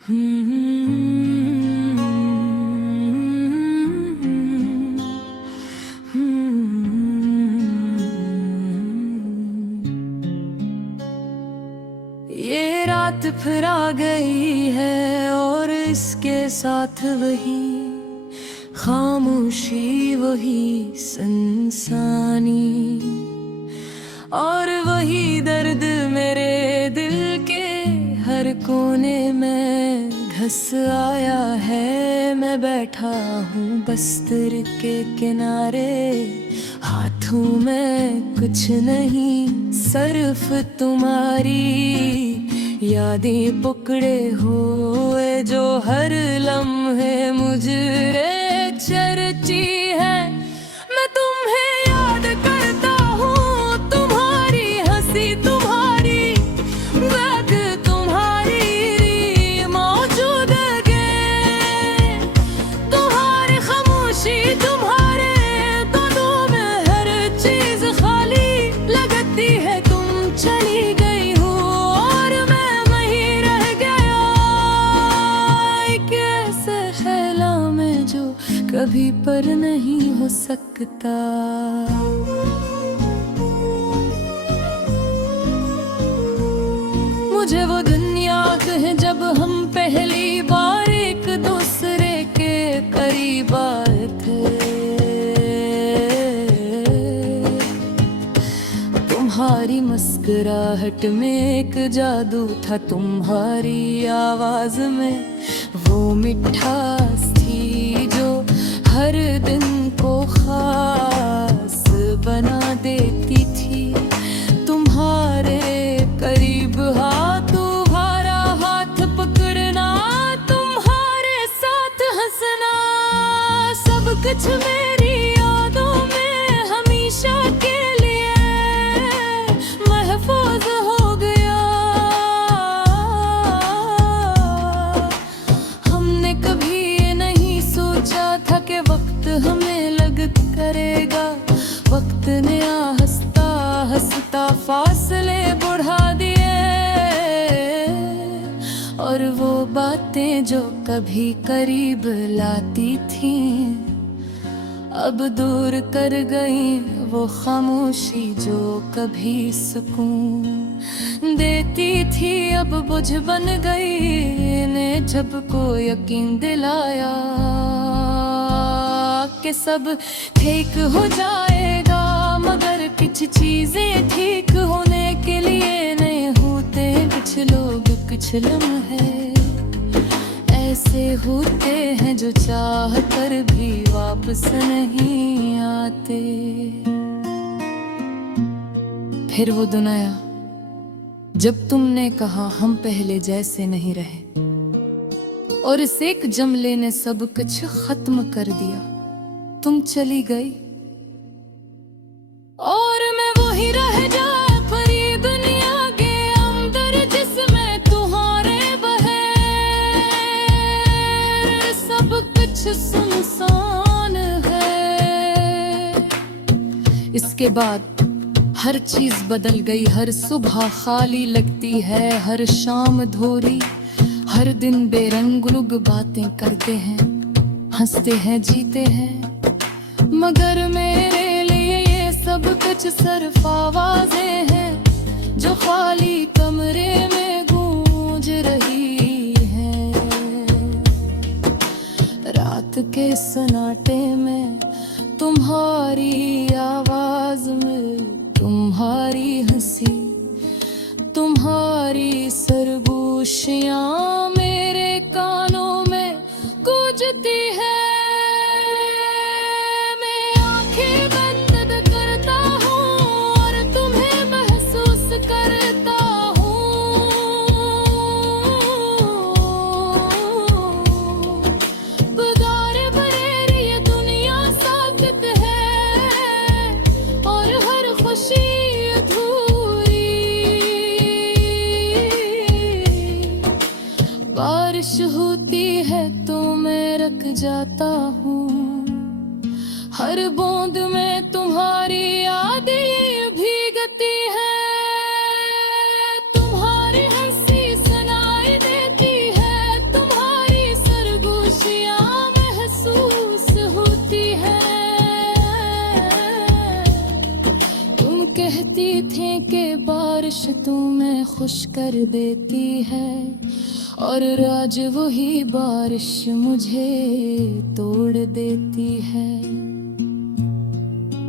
ये रात फिर आ गई है और इसके साथ वही खामोशी, वही सनसानी और वही दर्द मेरे दिल के हर कोने में धस आया है। मैं बैठा हूँ बस्तर के किनारे, हाथों में कुछ नहीं सिर्फ तुम्हारी यादें पकड़े हुए जो हर लम्हे मुझे चरती है। मैं तुम्हें याद करता हूँ, तुम्हारी हंसी, तुम्हारी बात, तुम्हारी मौजूदगी, तुम्हारी खामोशी, तुम्हारे कदमों में हर चीज खाली लगती है। तुम चली गई हो और मैं वहीं रह गया, एक ऐसे ख्यालों में जो कभी पर नहीं हो सकता। मुझे वो दिन याद है जब हम पहली बार एक दूसरे के करीब आए थे। तुम्हारी मुस्कुराहट में एक जादू था, तुम्हारी आवाज में वो मिठास थी जो हर दिन को खास बना देती थी। तुम्हारे करीब तुम्हारा हाथ पकड़ना, तुम्हारे साथ हंसना, सब कुछ मेरी यादों में हमेशा के लिए महफूज हो गया। हमने कभी ये नहीं सोचा था कि वक्त हमें लग करेगा। वक्त ने हंसता हंसता फासले बढ़ा दिए और वो बातें जो कभी करीब लाती थीं अब दूर कर गई। वो खामोशी जो कभी सुकून देती थी अब बोझ बन गई। ने जब को यकीन दिलाया कि सब ठीक हो जाएगा, मगर कुछ चीजें ठीक होने के लिए नहीं होते। कुछ लोग, कुछ लम्हे ऐसे होते हैं जो चाह कर भी वापस नहीं आते। फिर वो दिन आया जब तुमने कहा हम पहले जैसे नहीं रहे और इस एक जुमले ने सब कुछ खत्म कर दिया। तुम चली गई और मैं वही रह जाए परी दुनिया के अंदर जिसमें तुम्हारे बहे सब कुछ सुनसान है। इसके बाद हर चीज बदल गई, हर सुबह खाली लगती है, हर शाम धोरी, हर दिन बेरंग लोग बातें करते हैं, हंसते हैं, जीते हैं, मगर मेरे लिए ये सब कुछ सिर्फ आवाजें हैं जो खाली कमरे में गूंज रही हैं। रात के सन्नाटे में तुम्हारी आवाज में तुम्हारी हंसी, तुम्हारी सरगोशियां मेरे कानों में गूंजती है। बारिश होती है तो मैं रुक जाता हूँ, हर बूंद में तुम्हारी यादें भीगती है। तुम्हारी हंसी सुनाई देती है, बातों में खुश कर देती है, और राज वही बारिश मुझे तोड़ देती है।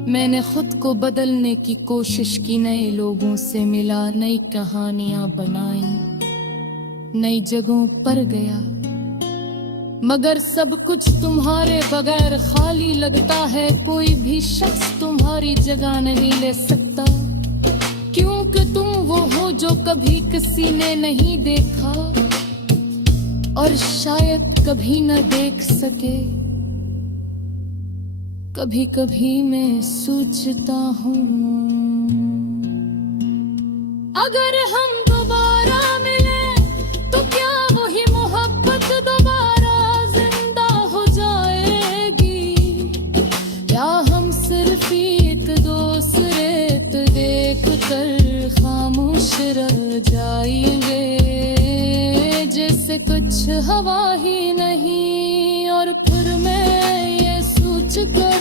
मैंने खुद को बदलने की कोशिश की, नए लोगों से मिला, नई कहानियां बनाई, नई जगहों पर गया, मगर सब कुछ तुम्हारे बगैर खाली लगता है। कोई भी शख्स तुम्हारी जगह नहीं ले सकता, क्योंकि तुम वो हो जो कभी किसी ने नहीं देखा और शायद कभी न देख सके। कभी कभी मैं सोचता हूँ, अगर हम दोबारा मिले तो क्या वही मोहब्बत दोबारा जिंदा हो जाएगी, या हम सिर्फ एक दूसरे को देख कर खामोश रह जाएंगे, जैसे कुछ हवा ही नहीं। और फिर मैं ये सोच कर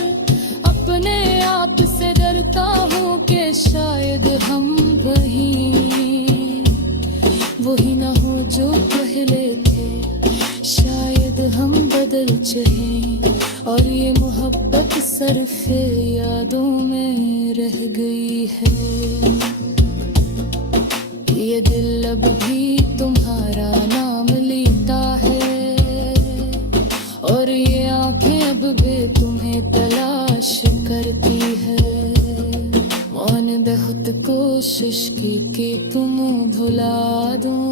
अपने आप से डरता हूँ कि शायद हम वही न हो जो पहले थे, शायद हम बदल जाएं और ये मोहब्बत सिर्फ यादों में रह गई है। ये दिल अब भी तुम्हारा नाम लेता है, और ये आंखें अब भी तुम्हें तलाश करती है। मैंने बहुत कोशिश की कि तुम भुला दूं,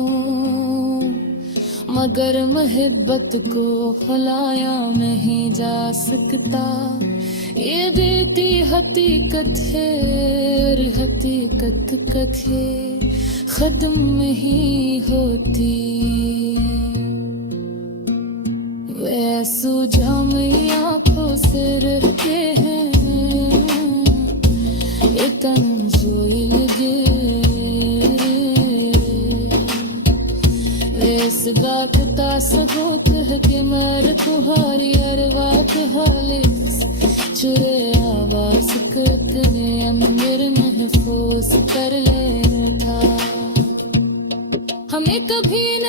मगर मोहब्बत को भुलाया नहीं जा सकता। ये बेटी हकीकत है और हकीकत कथे खत्म ही होती। वैसो जाम आंखों से रखते हैं, एक जोई लगे इस बात का सबूत है कि मर तुम्हारी हर बात हाले चुरे आवाज करते अंदर महफूज कर लेना था। हमें कभी न